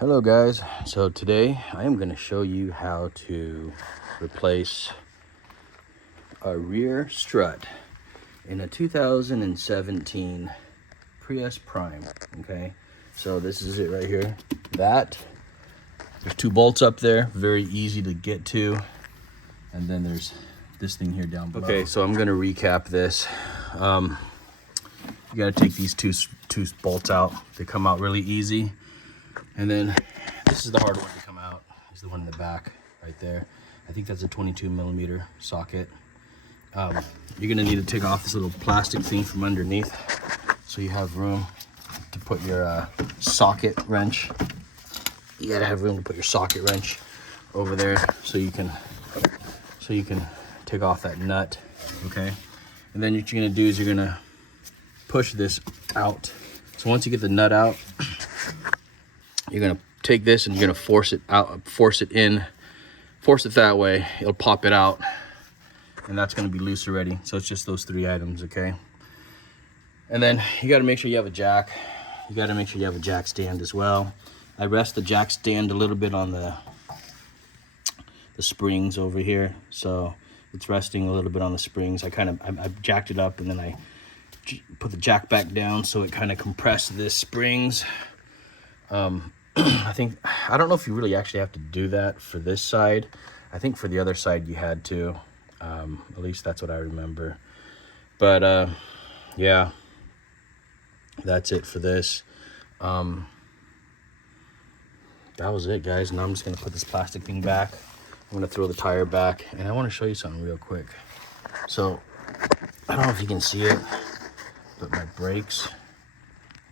Hello guys, so today I am going to show you how to replace a rear strut in a 2017 Prius Prime. Okay, so this is it right here. There's two bolts up there, very easy to get to, and then there's this thing here down below. Okay, so I'm going to recap this. You got to take these two bolts out. They come out really easy. And then this is the hard one to come out. Is the one in the back right there. I think that's a 22mm socket. You're gonna need to take off this little plastic thing from underneath so you have room to put your socket wrench. You gotta have room to put your socket wrench over there so you can take off that nut. Okay, and then what you're gonna do is you're gonna push this out. So once you get the nut out, you're gonna take this and you're gonna force it out, force it that way. It'll pop it out, and that's gonna be loose already. So it's just those three items, okay? And then you gotta make sure you have a jack. You gotta make sure you have a jack stand as well. I rest the jack stand a little bit on the springs over here, so it's resting a little bit on the springs. I jacked it up and then I put the jack back down so it kind of compressed this springs. I don't know if you really actually have to do that for this side. I think for the other side you had to. At least that's what I remember. But yeah, that's it for this. That was it, guys. Now I'm just gonna put this plastic thing back. I'm gonna throw the tire back, and I want to show you something real quick. So I don't know if you can see it, but my brakes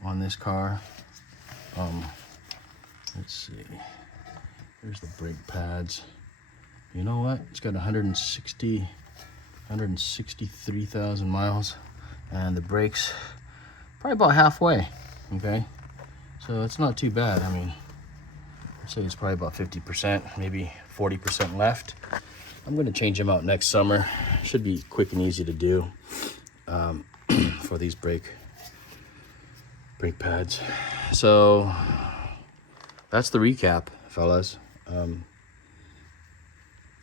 on this car, let's see, here's the brake pads. You know what, it's got 163,000 miles, and the brakes probably about halfway. Okay, so it's not too bad. I mean, I'd say it's probably about 50%, maybe 40% left. I'm going to change them out next summer. Should be quick and easy to do for these brake pads. So that's the recap, fellas.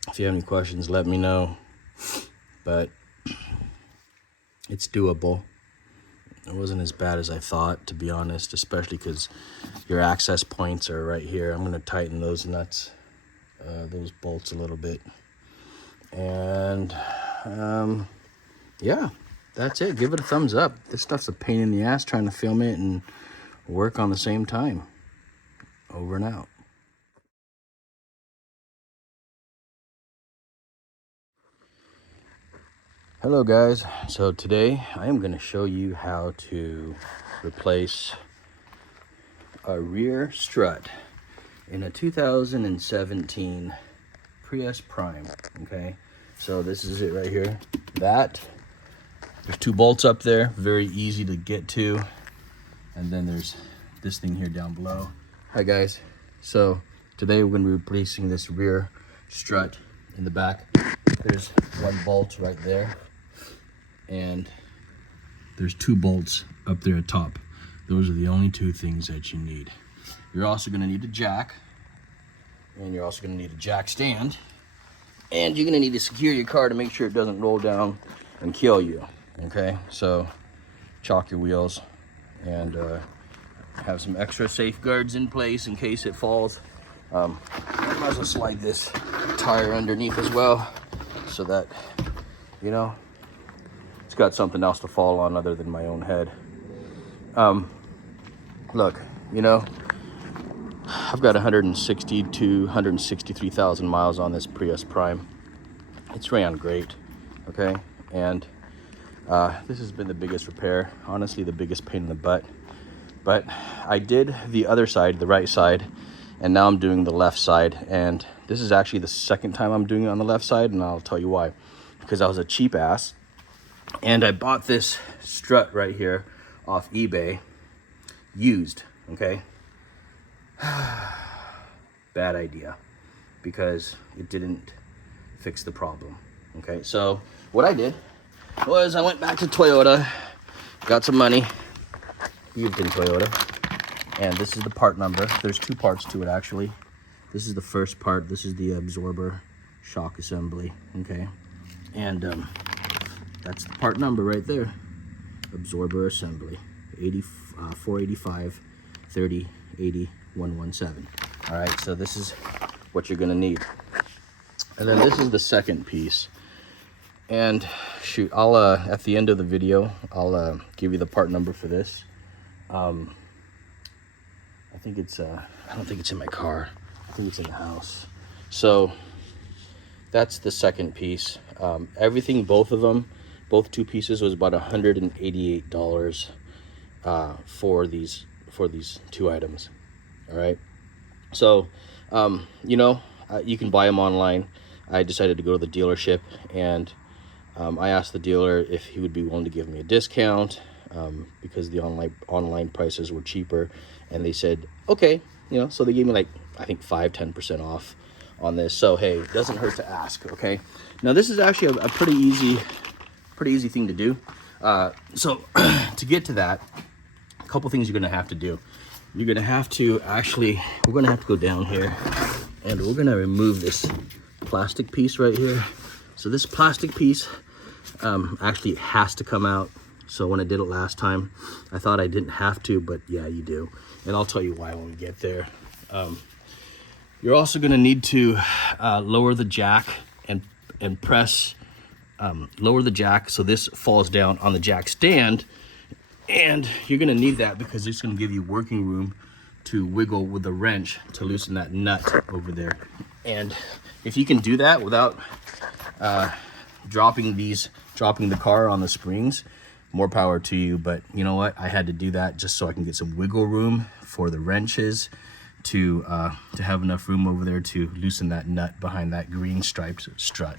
If you have any questions, let me know. But it's doable. It wasn't as bad as I thought, to be honest, especially because your access points are right here. I'm going to tighten those nuts, those bolts a little bit. And yeah, that's it. Give it a thumbs up. This stuff's a pain in the ass trying to film it and work on the same time. Over and out. Hello guys, so today I am going to show you how to replace a rear strut in a 2017 Prius Prime. Okay, so this is it right here. There's two bolts up there, very easy to get to, and then there's this thing here down below. Hi guys, so today we're going to be replacing this rear strut in the back. There's one bolt right there, and there's two bolts up there at top. Those are the only two things that you need. You're also going to need a jack, and you're also going to need a jack stand, and you're going to need to secure your car to make sure it doesn't roll down and kill you. Okay, so chalk your wheels and have some extra safeguards in place in case it falls. I might as well slide this tire underneath as well, so that, you know, it's got something else to fall on other than my own head. Look, you know, I've got 160 to 163,000 miles on this Prius Prime. It's ran great, okay? And this has been the biggest repair, honestly, the biggest pain in the butt. But I did the other side, the right side, and now I'm doing the left side. And this is actually the second time I'm doing it on the left side, and I'll tell you why. Because I was a cheap ass, and I bought this strut right here off eBay, used, okay? Bad idea, because it didn't fix the problem, okay? So what I did was I went back to Toyota, got some money. You've been Toyota. And this is the part number. There's two parts to it actually. This is the first part. This is the absorber shock assembly, okay? And that's the part number right there. Absorber assembly, 485 30 80 117. All right, so this is what you're gonna need. And then this is the second piece. And shoot, I'll at the end of the video, I'll give you the part number for this. I think it's I don't think it's in my car. I think it's in the house. So that's the second piece. Everything, both of them, both two pieces was about $188 for these two items. All right. So you know, you can buy them online. I decided to go to the dealership, and I asked the dealer if he would be willing to give me a discount because the online prices were cheaper, and they said okay. You know, so they gave me like, I think 5-10% off on this. So hey, it doesn't hurt to ask. Okay, now this is actually a pretty easy thing to do. So to get to that, a couple things you're gonna have to do. You're gonna have to actually, we're gonna have to go down here, and we're gonna remove this plastic piece right here. So this plastic piece actually has to come out. So when I did it last time, I thought I didn't have to, but yeah, you do. And I'll tell you why when we get there. You're also gonna need to lower the jack and press, lower the jack so this falls down on the jack stand. And you're gonna need that because it's gonna give you working room to wiggle with the wrench to loosen that nut over there. And if you can do that without dropping the car on the springs, more power to you. But you know what, I had to do that just so I can get some wiggle room for the wrenches to have enough room over there to loosen that nut behind that green striped strut.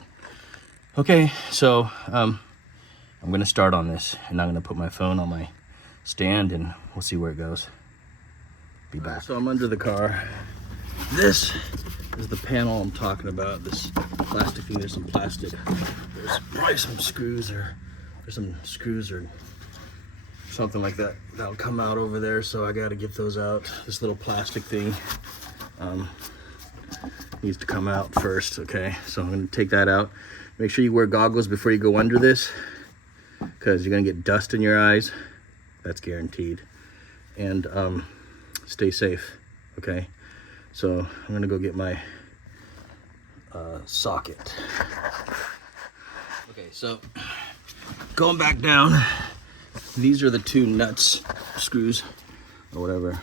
Okay, so I'm gonna start on this, and I'm gonna put my phone on my stand and we'll see where it goes. Be back. So I'm under the car. This is the panel I'm talking about, this plastic thing. There's some plastic, there's probably some screws or something like that that'll come out over there, so I got to get those out. This little plastic thing needs to come out first. Okay, so I'm going to take that out. Make sure you wear goggles before you go under this, because you're going to get dust in your eyes. That's guaranteed. And stay safe. Okay, so I'm going to go get my socket. Okay, so going back down, these are the two nuts, screws, or whatever,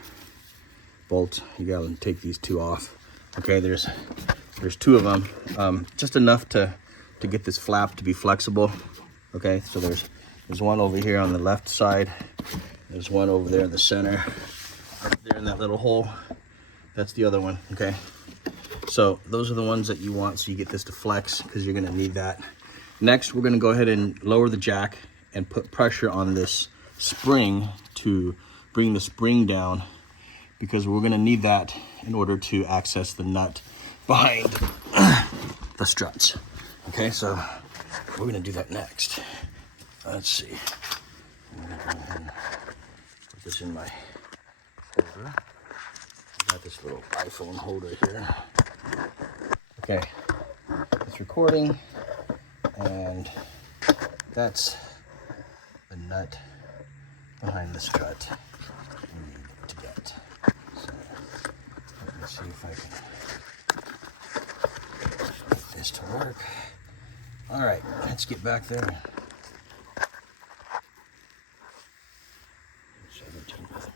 bolts. You gotta take these two off. Okay, there's two of them, just enough to get this flap to be flexible. Okay, so there's one over here on the left side. There's one over there in the center, up there in that little hole. That's the other one. Okay, so those are the ones that you want, so you get this to flex, because you're gonna need that. Next, we're gonna go ahead and lower the jack and put pressure on this spring to bring the spring down, because we're gonna need that in order to access the nut behind the struts. Okay, so we're gonna do that next. Let's see. I'm gonna go ahead and put this in my holder. I got this little iPhone holder here. Okay, it's recording. And that's the nut behind the strut we need to get. So let me see if I can get this to work. All right, let's get back there. 17 millimeter.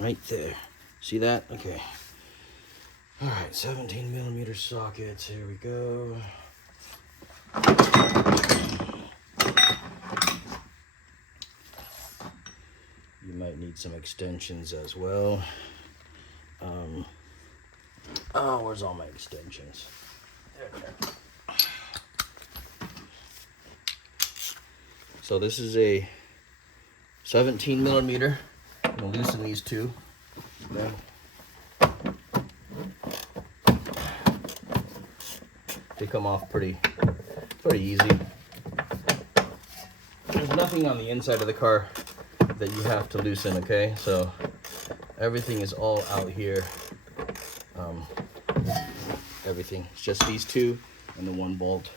Right there. See that? Okay. All right, 17 millimeter sockets, here we go. You might need some extensions as well. Oh, where's all my extensions? Okay. So this is a 17 millimeter. I'm gonna loosen these two. Okay. They come off pretty easy. There's nothing on the inside of the car that you have to loosen, okay? So everything is all out here. Everything. It's just these two and the one bolt.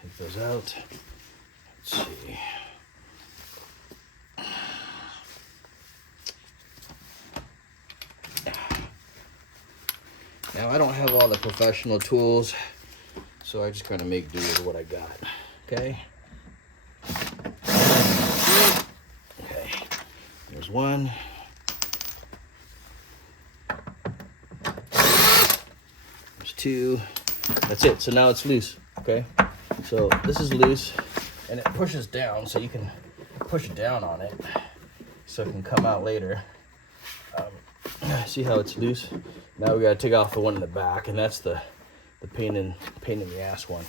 Take those out. Let's see. Now I don't have all the professional tools, so I just kind of make do with what I got. Okay. Okay. There's one. There's two. That's it. So now it's loose. Okay. So this is loose, and it pushes down, so you can push down on it, so it can come out later. See how it's loose? Now we gotta take off the one in the back, and that's the pain in the ass one.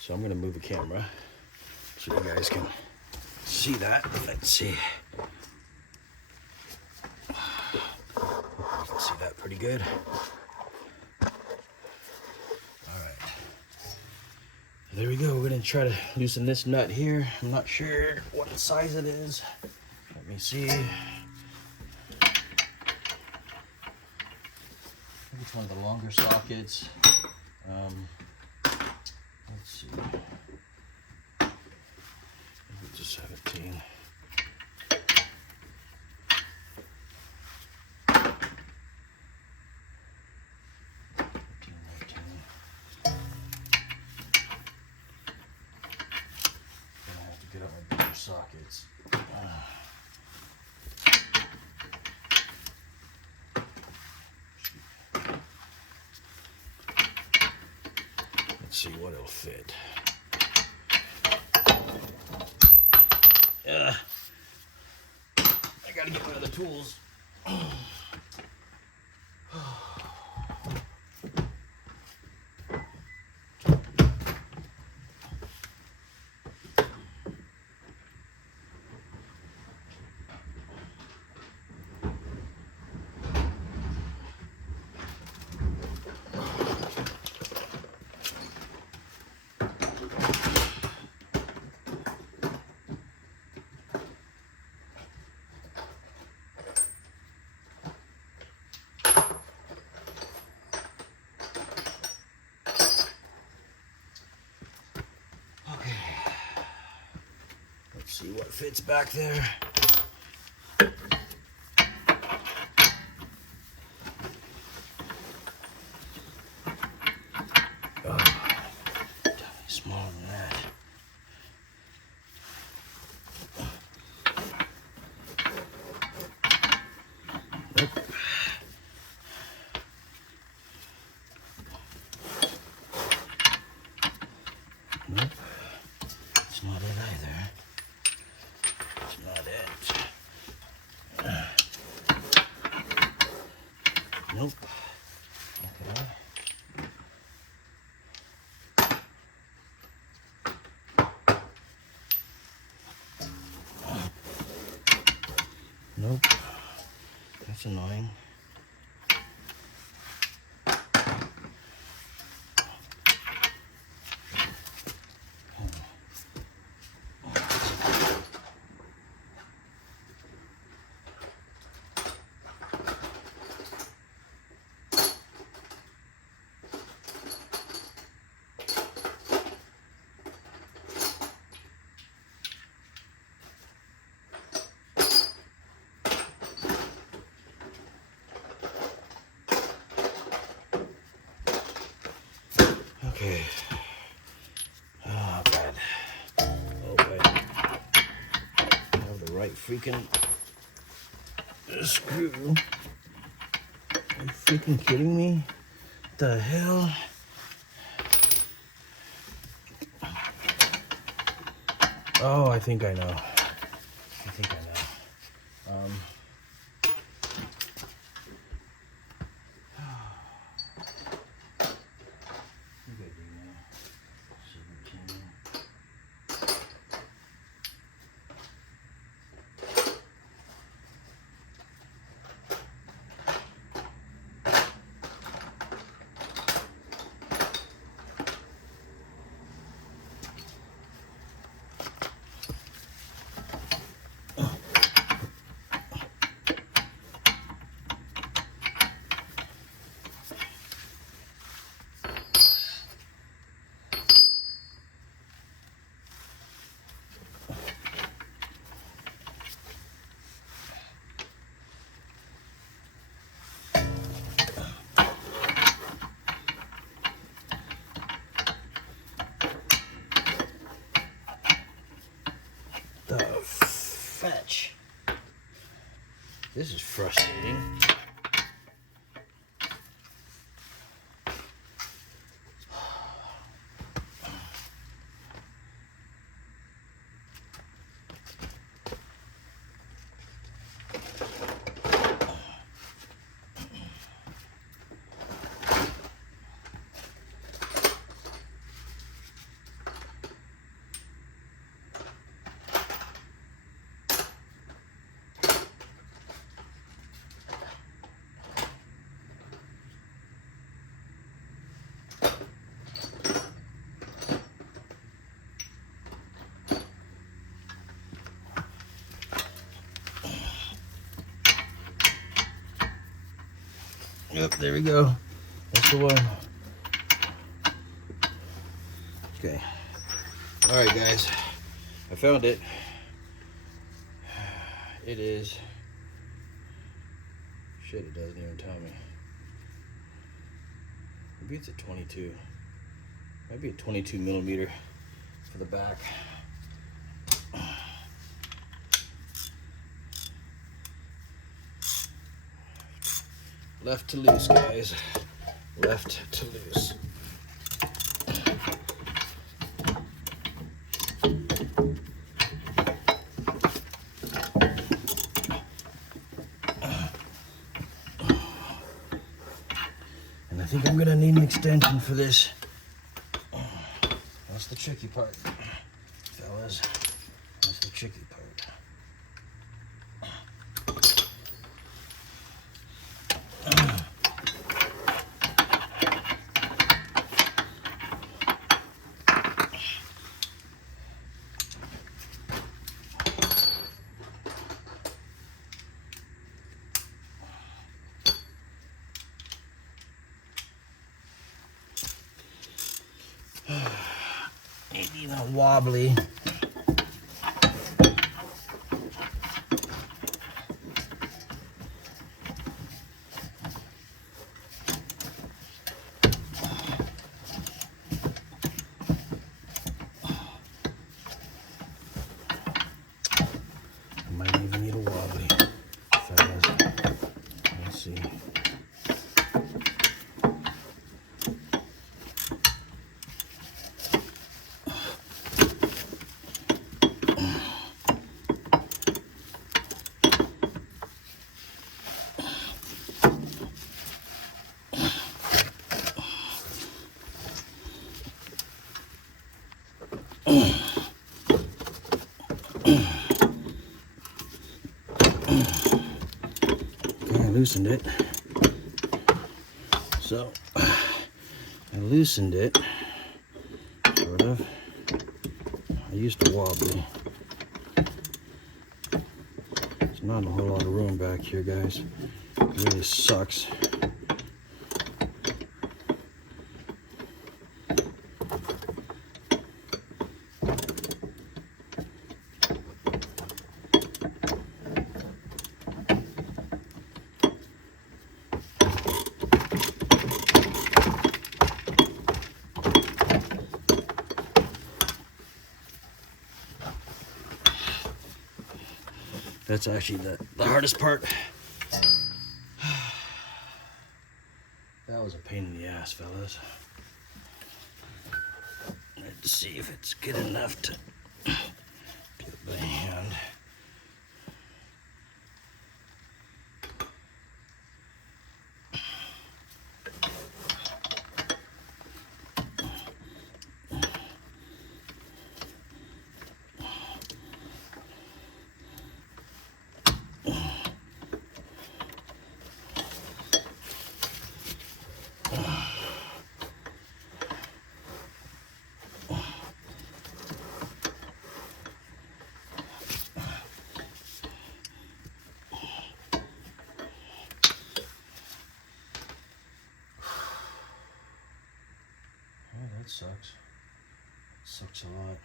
So I'm gonna move the camera so you guys can see that. Let's see. You can see that pretty good. Alright. There we go. We're gonna try to loosen this nut here. I'm not sure what size it is. Let me see. It's one of the longer sockets. Let's see. It's a 17. I have to get out my bigger sockets. See what it'll fit. Yeah, I gotta get rid of the tools. See what fits back there. Oh, definitely smaller than that. Nope. Nope. It's not it either. Not it. Nope. Okay. Nope. That's annoying. Okay. Oh, bad. Oh, wait. I have the right freaking screw. Are you freaking kidding me? What the hell? Oh, I think I know. I think I know. This is frustrating. Yep, there we go. That's the one. Okay. All right, guys. I found it. It is. Shit, it doesn't even tell me. Maybe it's a 22. Maybe a 22 millimeter for the back. Left to loose, guys. Left to loose. And I think I'm gonna need an extension for this. That's the tricky part, fellas. That's the tricky part. Maybe not wobbly. Might even need a wobbly, fellas. Let's see. I loosened it. So I loosened it, sort of. I used to wobbly. There's not a whole lot of room back here, guys. It really sucks. That's actually the hardest part. That was a pain in the ass, fellas. Let's see if it's good enough to do it by hand. That sucks. Sucks a lot.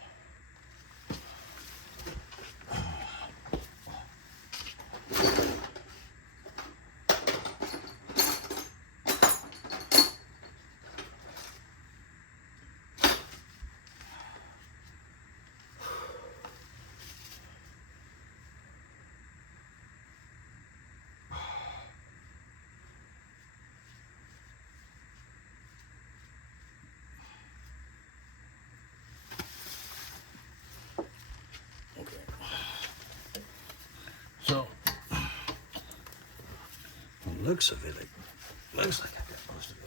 looks of it, it looks like I got most of it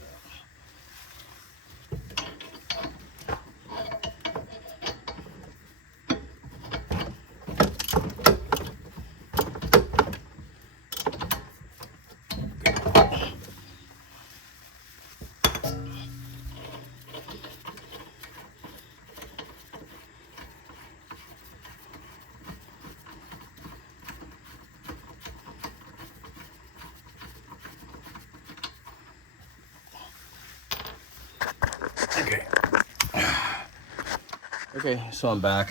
Okay, so I'm back.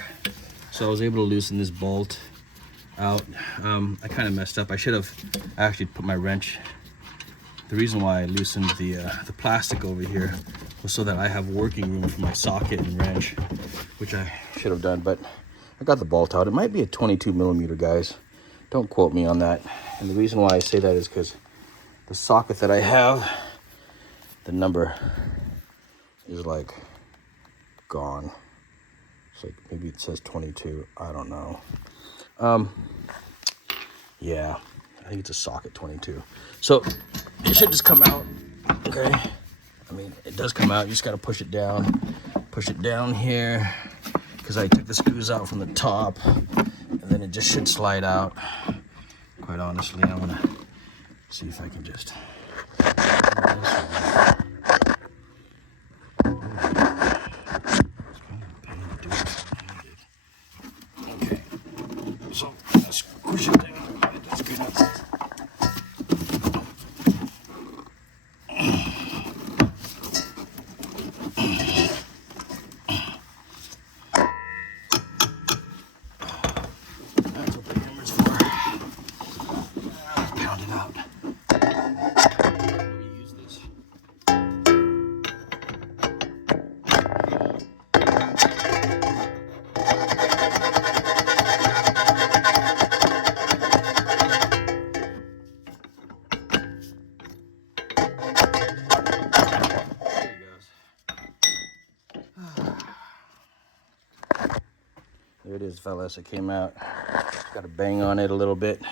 So I was able to loosen this bolt out. I kind of messed up. I should have actually put my wrench. The reason why I loosened the plastic over here was so that I have working room for my socket and wrench, which I should have done, but I got the bolt out. It might be a 22 millimeter, guys. Don't quote me on that. And the reason why I say that is because the socket that I have, the number is like gone. It's like, maybe it says 22, I don't know. Yeah, I think it's a socket 22. So it should just come out, okay? I mean, it does come out, you just gotta push it down here, because I took the screws out from the top, and then it just should slide out. Quite honestly, I'm gonna see if I can just so squish it down. That's good enough. That's what the hammer's for. Let's pound it out. How do we use this? There it is, fellas. It came out. Got a bang on it a little bit.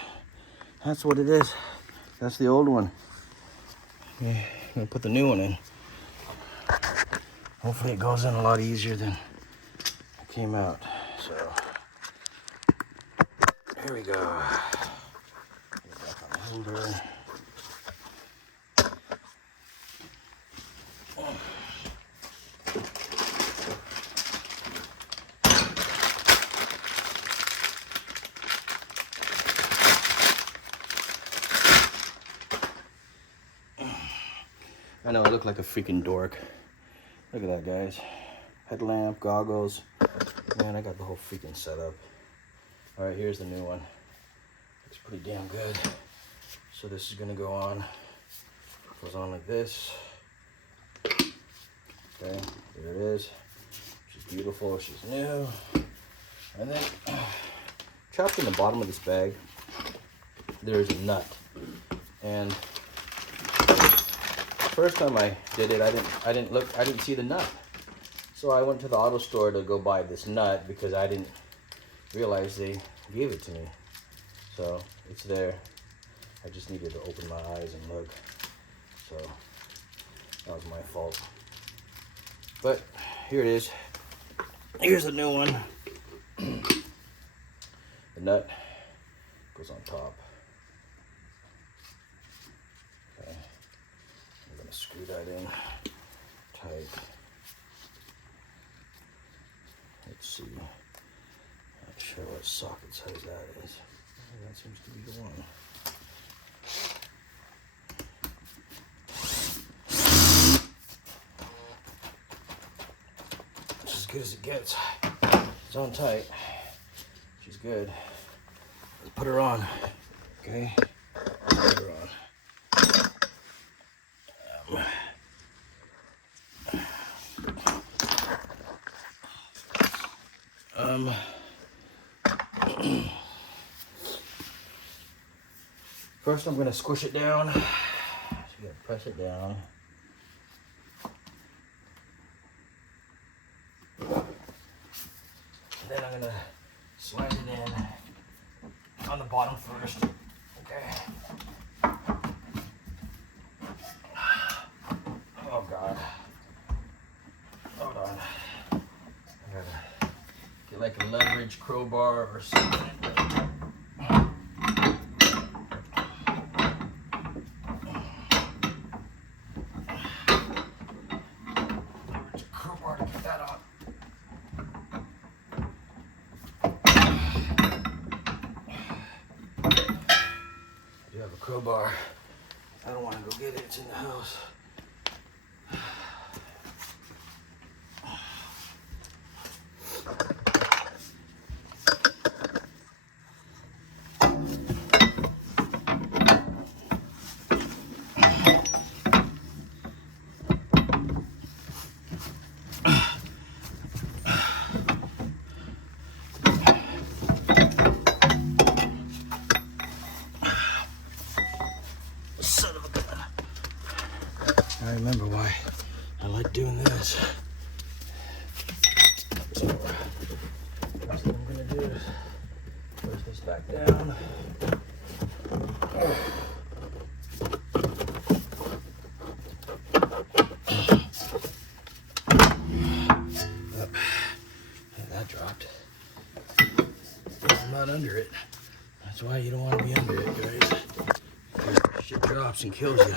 That's what it is. That's the old one. Yeah, I'm gonna put the new one in. Hopefully it goes in a lot easier than it came out. So here we go. Get back on the holder. I know I look like a freaking dork. Look at that, guys. Headlamp, goggles. Man, I got the whole freaking setup. All right, here's the new one. Looks pretty damn good. So this is gonna go on. Goes on like this. Okay, there it is. She's beautiful, she's new. And then, trapped in the bottom of this bag, there's a nut. And first time I did it, I didn't see the nut. So I went to the auto store to go buy this nut because I didn't realize they gave it to me. So it's there. I just needed to open my eyes and look. So that was my fault. But here it is. Here's the new one. The nut goes on top. Okay. I'm gonna screw that in tight. Let's see. Not sure what socket size that is. That seems to be the one. It's as good as it gets. It's on tight. She's good. Let's put her on. Okay. Put her on. First I'm gonna squish it down. So you gotta press it down. And then I'm gonna slide it in on the bottom first. Okay. get like a leverage crowbar or something. Crowbar to get that on. I do have a crowbar. I don't want to go get it. It's in the house. I remember why I like doing this. So, first thing I'm going to do is push this back down. Up. And that dropped. I'm not under it. That's why you don't want to be under it, guys. Shit drops and kills you.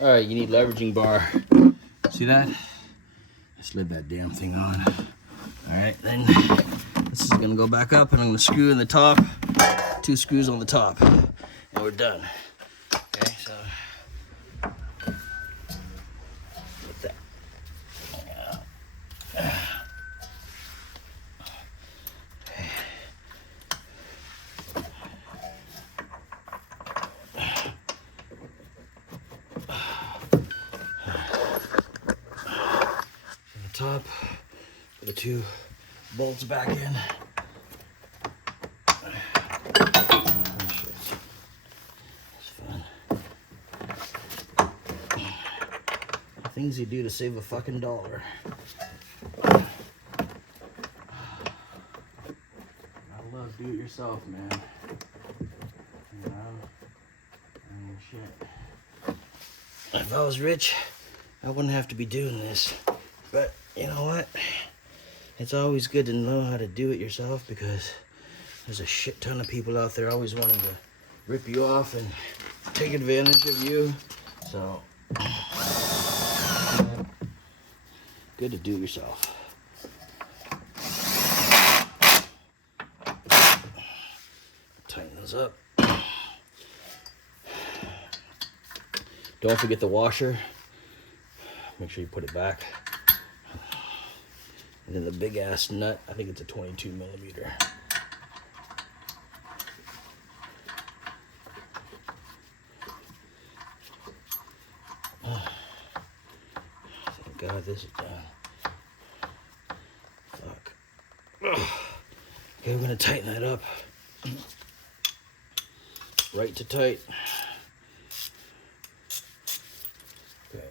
All right, you need leveraging bar. See that? I slid that damn thing on. All right, then this is gonna go back up and I'm gonna screw in the top, 2 screws on the top, and we're done. Okay, so get that. Top, put the 2 bolts back in. Oh, shit. That's fun. Things you do to save a fucking dollar. I love do it yourself, man. You know? I mean, shit. If I was rich, I wouldn't have to be doing this. But you know what? It's always good to know how to do it yourself because there's a shit ton of people out there always wanting to rip you off and take advantage of you. So, good to do it yourself. Tighten those up. Don't forget the washer. Make sure you put it back. And then the big ass nut, I think it's a 22 millimeter. Thank God this is done. Fuck. Okay, we're gonna tighten that up. Right to tight. Okay.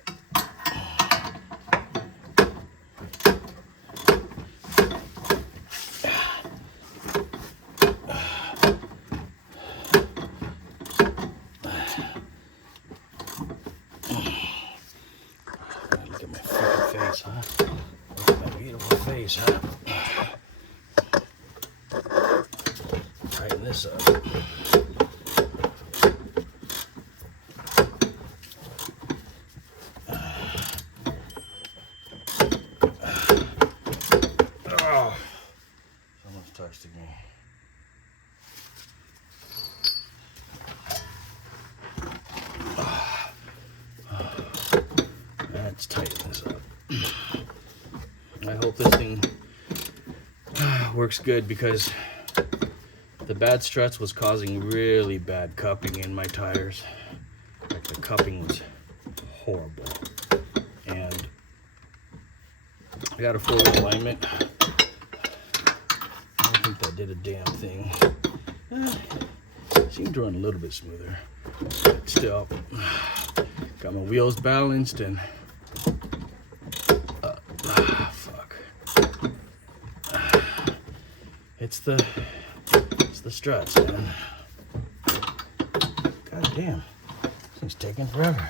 Huh? Look at my beautiful face, huh? Tighten this up. hope this thing works good, because the bad struts was causing really bad cupping in my tires. Like the cupping was horrible. And I got a forward alignment. I don't think that did a damn thing. Seemed to run a little bit smoother. But still, got my wheels balanced and fuck. It's the struts, man. God damn, this thing's taking forever.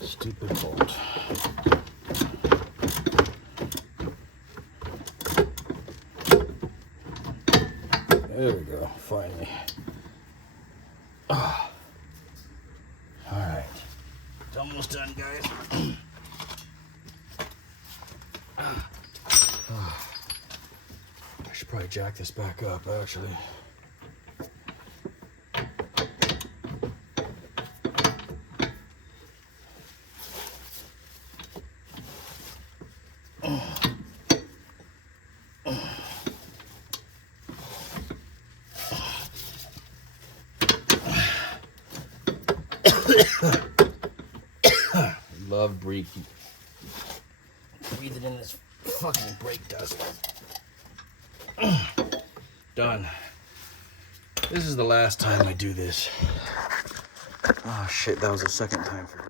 Stupid bolt. There we go, finally. Oh. All right, it's almost done, guys. Oh. I should probably jack this back up, actually. Love breathing in this fucking brake dust. Done. This is the last time I do this. Oh shit, that was the second time for